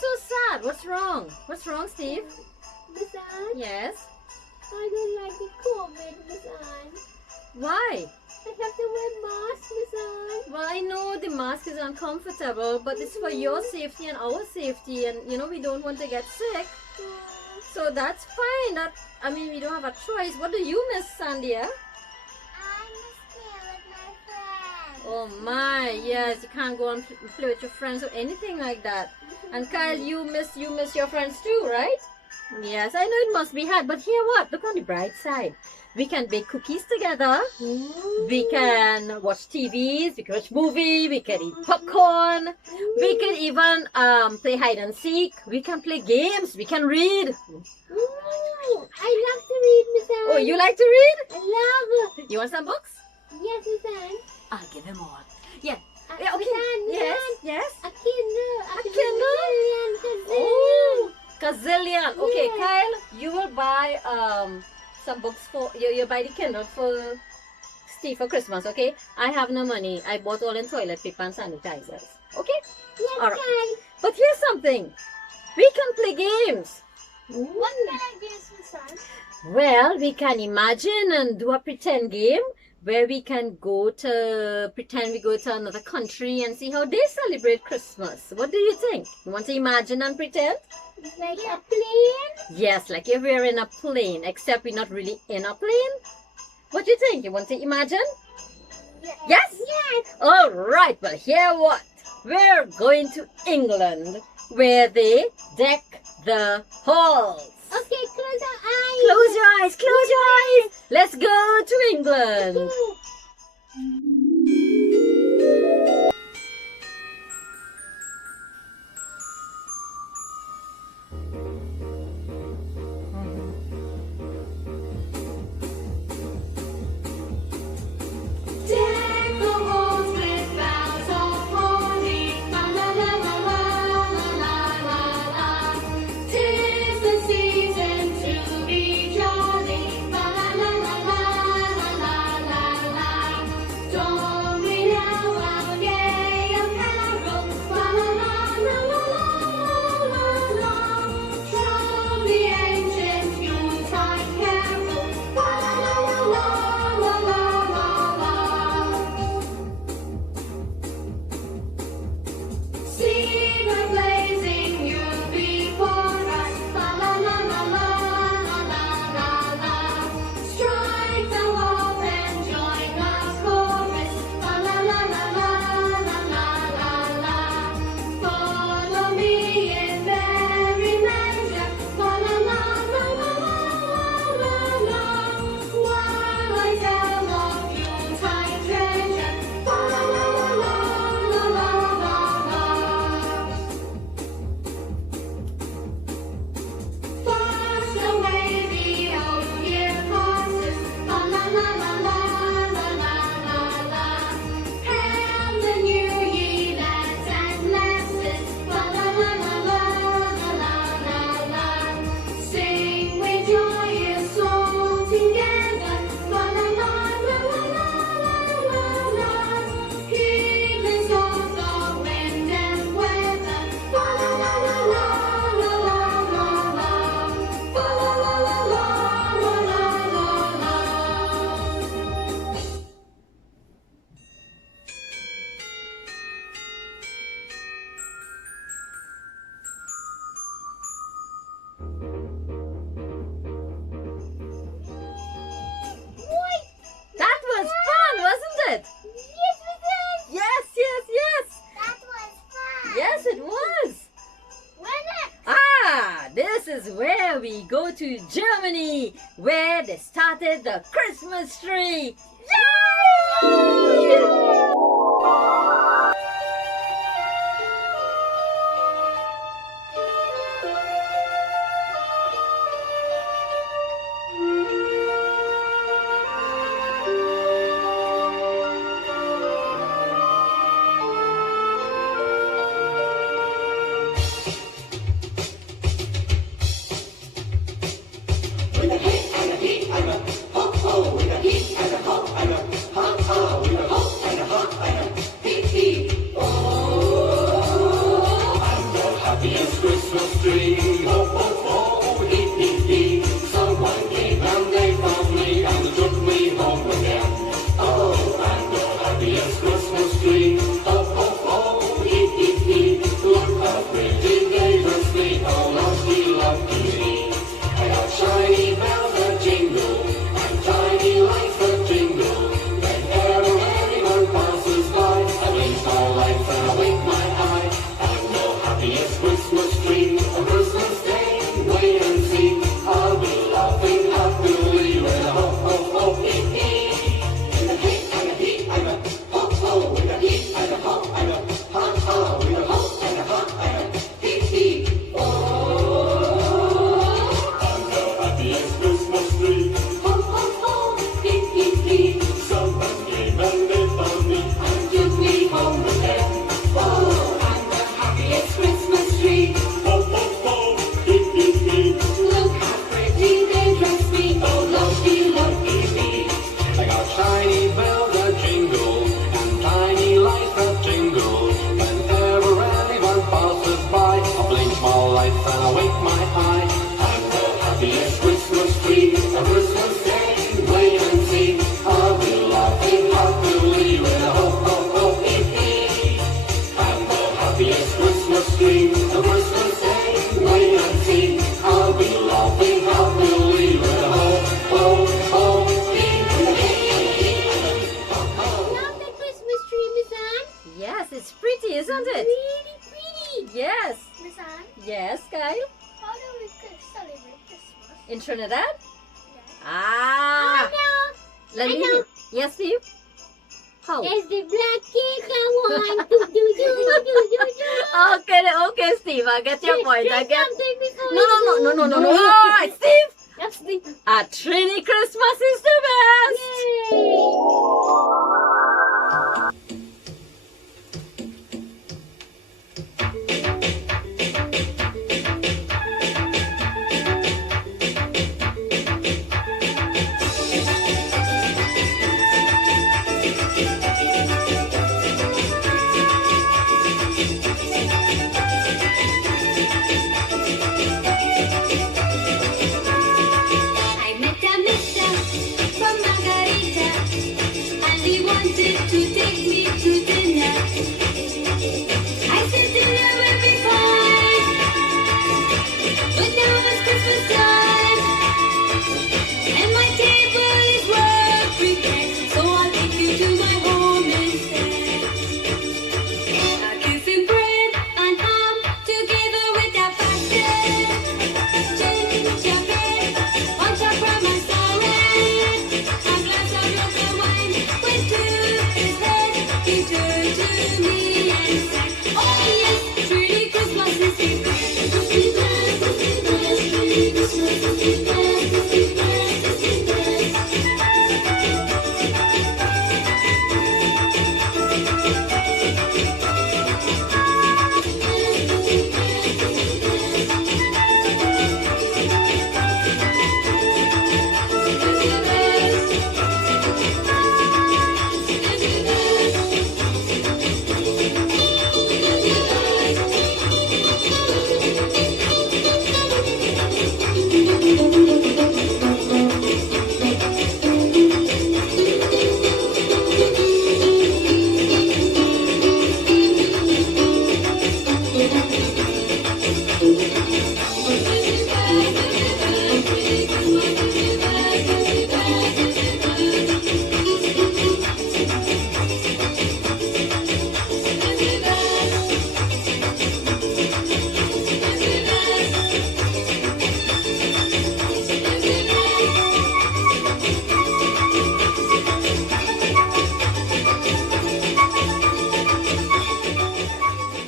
so sad? What's wrong? What's wrong, Steve? Miss Anne, Yes. I don't like the COVID, Miss Anne. Why? I have to wear mask, Miss Anne. Well, I know the mask is uncomfortable, but it's for your safety and our safety, and we don't want to get sick. So that's fine. We don't have a choice. What do you miss, Sandia? I miss playing with my friends. Oh my, yes, you can't go and play with your friends or anything like that. And Kyle, you miss your friends too, right? Yes, I know it must be hard, but here what? Look on the bright side. We can bake cookies together. We can watch TVs. We can watch movies. We can eat popcorn. We can even play hide and seek. We can play games. We can read. Ooh, I love to read, Miss Anne. Oh, you like to read? I love. You want some books? Yes, Miss Anne. I'll give him all. Yeah. Miss Okay. Anne, Miss Yes. Anne. Yes. A Kindle. A Kindle? Oh, gazillion. Okay, Yes. Kyle, you will buy some books for you buy the Kindle for Steve for Christmas, okay? I have no money. I bought all in toilet paper and sanitizers. Okay? Yes, All right. Anne. But here's something. We can play games. What can I do, Miss Anne? Well, we can imagine and do a pretend game where we can pretend we go to another country and see how they celebrate Christmas. What do you think? You want to imagine and pretend? Like a plane? Yes, like if we're in a plane, except we're not really in a plane. What do you think? You want to imagine? Yes. Yes? Yes. All right, well, here what? We're going to England, where they deck the halls. Okay, close our eyes. Close your eyes, close your eyes. Let's go to England. Deck the halls with boughs of holly, la la la la la la la la. 'Tis the season to be jolly, la la la la la la la la. Don't we now our gay apparel, la la la la la la la. Drum the ancient Yuletide carol, la la la la la la la. See the blazing youth before us, la la la la la la la la. Strike the harp and join the chorus, la la la la la la la la. Follow me in merry measure, la la la la la la la. While I tell of Yuletide treasure, la la la la la la la la. Fast away the old year passes, la la la la la la la la. Hail the new year, lads and lasses, la la la la la la la. Sing with joyous song together, la la la la la la. Heedless of the wind and weather, la la la la la la la la. La la la la la la la la. That was fun, wasn't it? Yes, Miss Anne. Yes, yes, yes. That was fun. Yes, it was. Where next? Ah, this is where we go to Germany, where they started the Christmas tree. Yay! With a hit and a heat and a ho ho, with a heat and a ho and a ha ha, with a ho and a isn't it? Really pretty. Yes. Miss Anne, Yes, Kyle. how do we celebrate Christmas? In Trinidad? Yes. Ah. Let I me. know. Yes, Steve. How? There's the black kid that want to do. Okay, Steve. I get your point. I get. something before No. All right, Steve. That's the A Trini Christmas is the best. I met a mister from Margarita, and he wanted to take me to dinner. I said dinner will be fine, but now it's Christmas time, and my table is well prepared, so I'll take you to my home instead. A kissing bread and ham together with a passion. Gingerbread, one shot from a sorry. A glass of local wine went to his head. He turned to me and said, "Oh yes, truly Christmas is the best. Christmas, Christmas, truly Christmas is the best. Christmas, Christmas."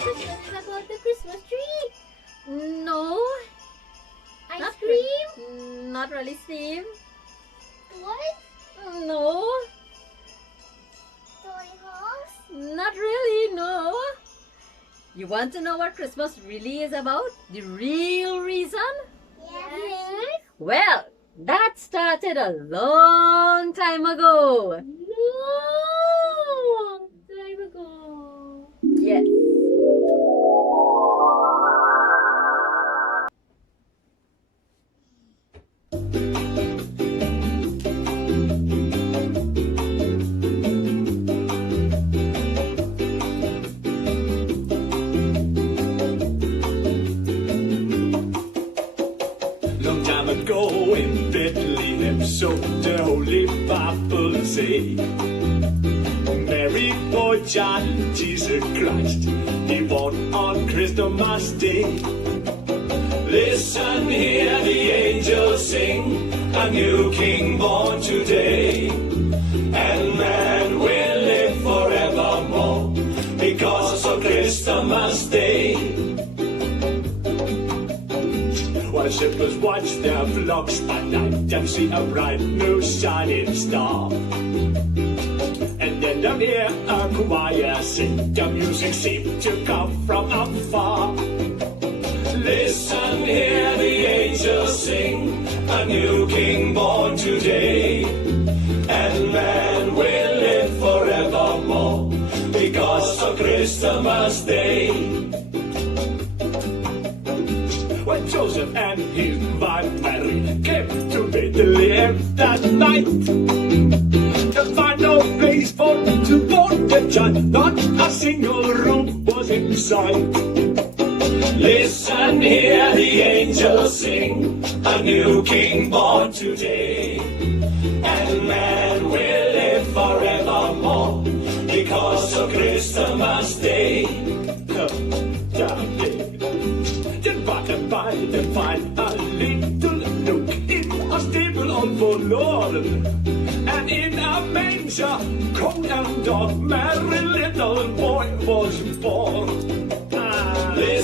Christmas is about the Christmas tree. No, Ice not cream. Not really, Steve. What? No, Toy horse. not really. No. You want to know what Christmas really is about? The real reason? Yes. Well, that started a long time ago. Long time ago. Yes. Long time ago in Bethlehem, so the Holy Bible say, Mary, boy, John, Jesus Christ, he born on Christmas Day. Listen, hear the angels sing, a new King born today, and man will live forevermore because of Christmas Day. While shepherds watch their flocks by night and see a bright new shining star. And then they hear a choir sing, the music seems to come from afar. Listen, hear the angels sing, a new King born today. And man will live forevermore because of Christmas Day. When Joseph and his wife Mary came to Bethlehem that night, to find no place for to born the child, not a single room was in sight. Listen, hear the angels sing, a new King born today, and man will live forevermore because of Christmas Day.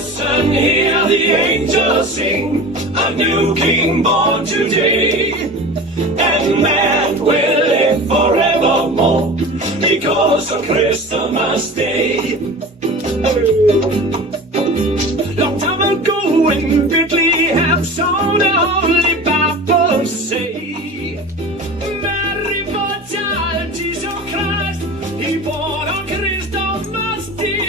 Listen, hear the angels sing, a new king born today. And man will live forevermore because of Christmas Day. Long time ago in Bethlehem, so the Holy Bible say, Mary bore child Jesus Christ, he born on Christmas Day.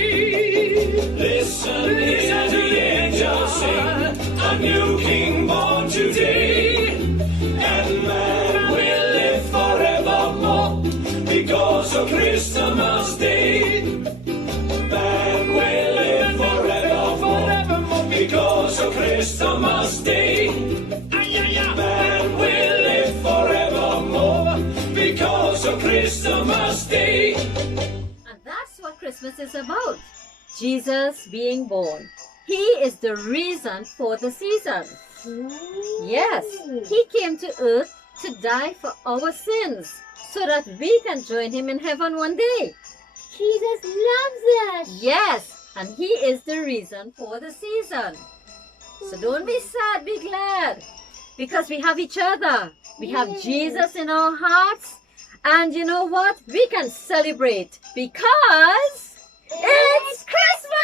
Listen, hear the angels sing, a new king born today. And man will live forevermore because of Christmas Day. Man will live forevermore because of Christmas Day. Man will live forevermore because of Christmas Day. And that's what Christmas is about. Jesus being born. He is the reason for the season. Yes, he came to earth to die for our sins so that we can join him in heaven one day. Jesus loves us. Yes, and he is the reason for the season. So don't be sad, be glad. Because we have each other. We have Jesus in our hearts. And you know what? We can celebrate because it's Christmas!